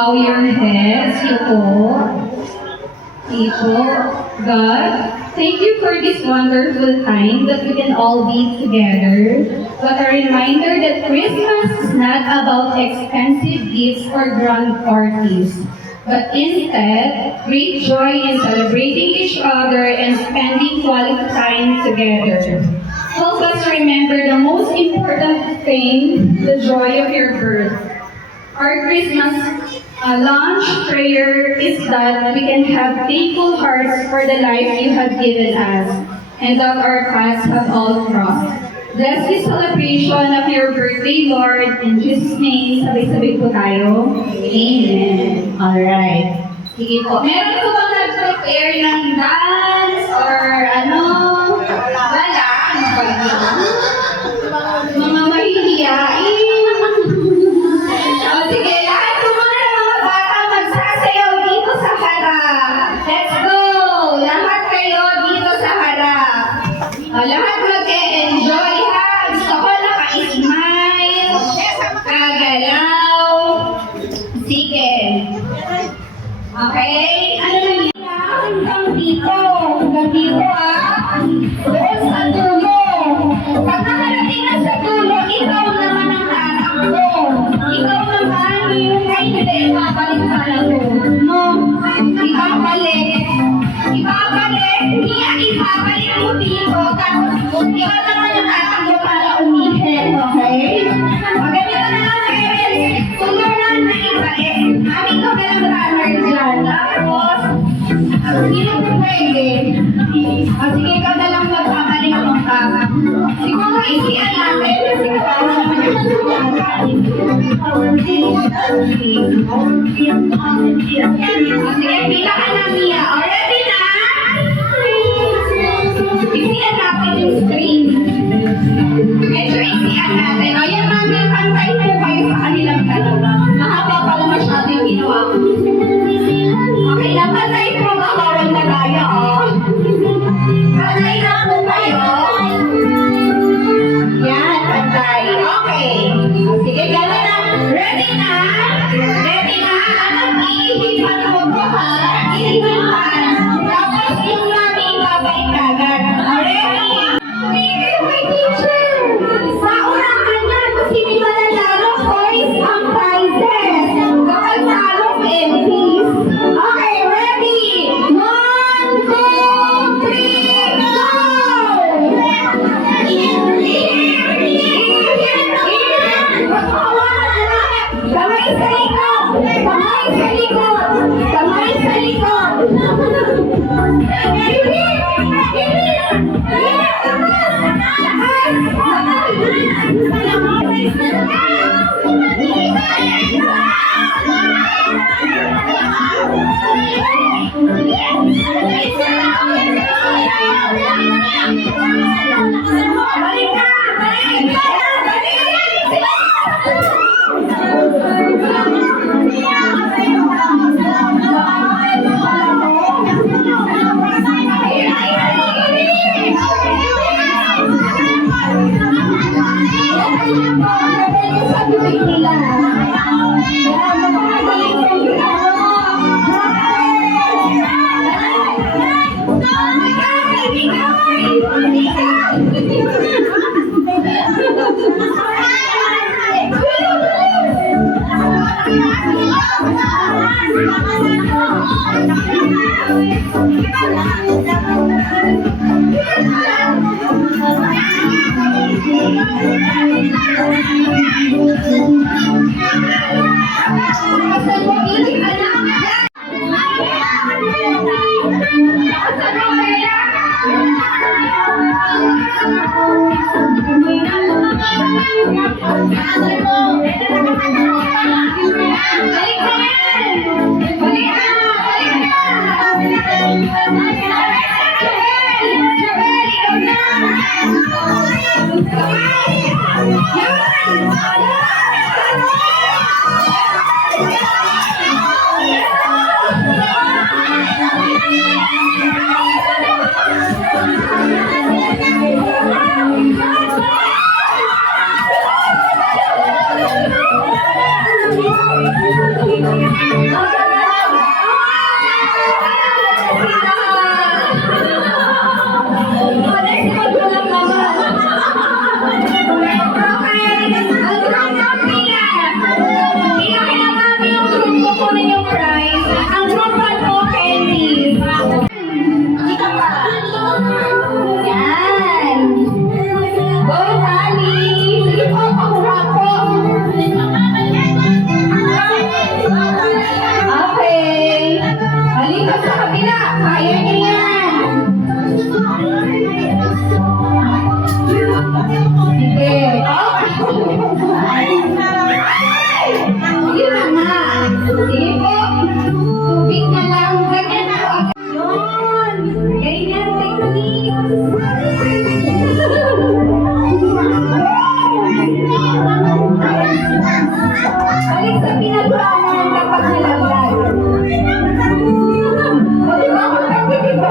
bow your heads, people. God, thank you for this wonderful time that we can all be together. But a reminder that Christmas is not about expensive gifts or grand parties, but instead, great joy in celebrating each other and spending quality time together. Help us remember the most important thing, the joy of your birth. Our Christmas launch prayer is that we can have thankful hearts for the life you have given us and that our paths have all crossed. Bless this celebration of your birthday, Lord. In Jesus' name, sabay-sabay po tayo. Amen. Alright. Sige po. Meron po bang nag-prepare ng dance or ano? Wala. Ano ba yun? Mga mahihiyain. O sige, lahat po mga bata magsasayaw dito sa harap. Let's go! Lahat kayo dito sa harap. Lahat mag-enjoy ha. Gusto ko naka-smile, kagalaw. Sige. Okay? Ano na yan? Hanggang dito. Hanggang dito ha. Doon sa dulo. Pag nakarating na sa dulo, ikaw naman ang tatakbo. Ikaw naman yung ay hindi, ibabalik ka lang mo. No? Ibabalik. Ibabalik. Ibabalik mo dito. Tapos, ikaw naman yung tatakbo para umihit. Okay? Maganda na lang parents. Kung naman na ibalik, amin ko na lang runner dyan. Tapos, sino po pwede? Sige, ikaw na lang magpapalik mo ka. Siguro isiyan natin kasi kawawa naman yung sige, pilahan na Mia. Already na? Isiyan natin yung screen. Medyo isiyan natin. O yan mami, pantay po kayo sa kanilang dalawa. Mahaba pala masyado yung ginawa ko. Okay lang, pantay po makawal na gaya, oh. Pantay na po kayo. Yan, pantay. Okay. Sige, gano'n na. Ready na? Ready na? Anak, iihipan mo ko, ha? Iihipan. Tapos yung mami, babalik agad. Ready? Wait, teacher. Sa unahan na, kung sino mananalo, boys, ang prizes. Kapag talo, empties. Okay, ready? 1, 2, 3, go! Kamay sa likod! Kamay sa likod! Kamay sa likod!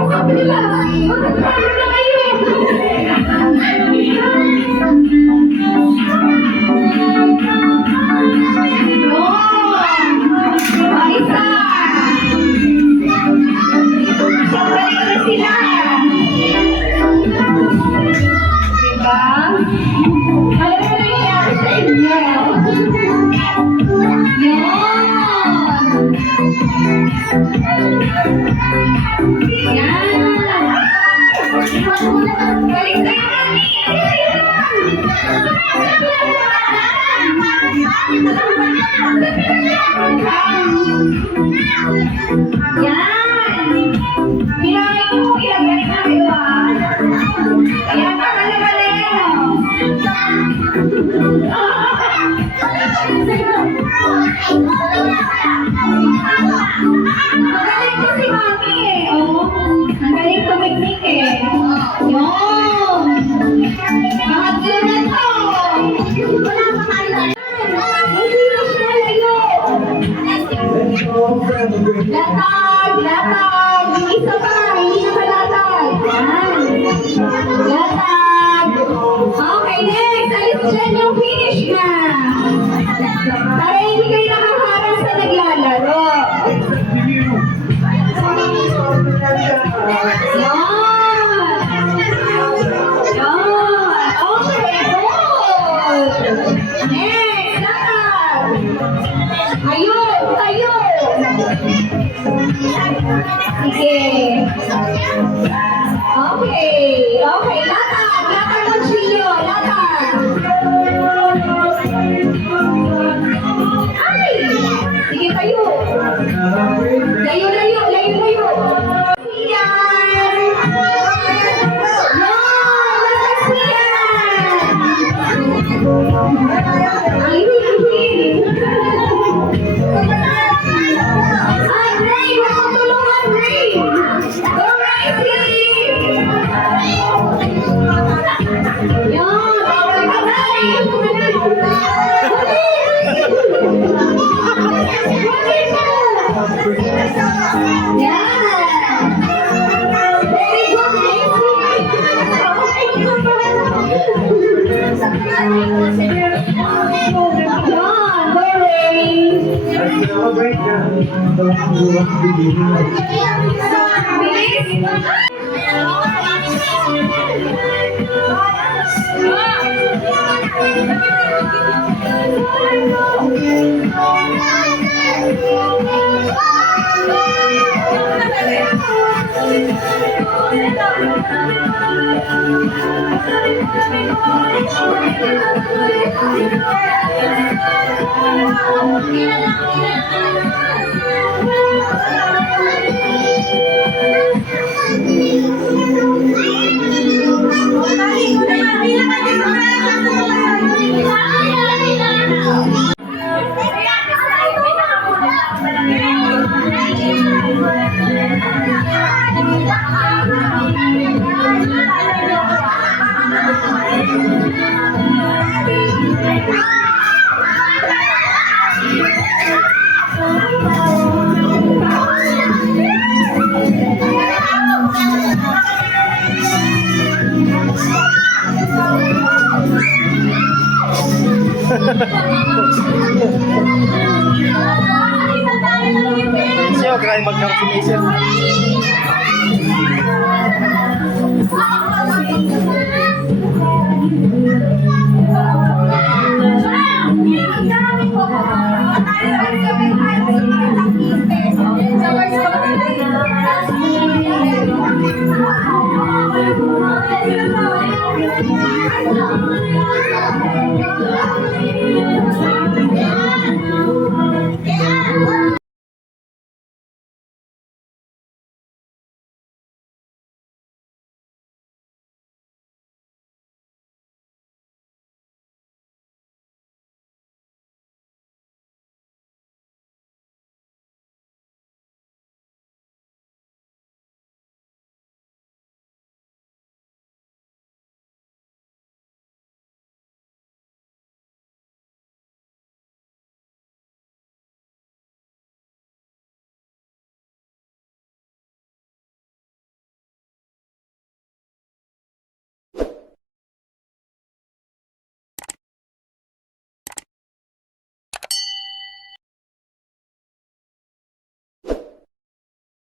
kabila. Magkakaroon na kayo. Isa. Sabay na sila. Diba? Alam mo na nangyari sa inyo. Yan. Balik tayo. Yan. Pinakay mo, ilagay na kayo ah. Ayan ka ka na magaling ko si Mami eh. Oh, ang galing tumiknik eh. Yun. Mga tulad to. Hindi na siya layo. Latag, latag. Isa pa, hindi na malatag. Yan. Latag. Okay, next. Alis dyan yung finish na. Para hindi kayo nakaharap sa naglalaro. Next, latag. Ayun, tayo. Sige. Okay, okay, latag. Latag ng chilyo, latag. Ay! Sige, tayo. Layo, layo, layo, layo. Siyan! Latag siyan! Ay, ay, Ray! Matutulungan, Ray! Go, Ray, team! Yan! Bawal ka, Ray! Yan! Very good, Yan! Go, Ray!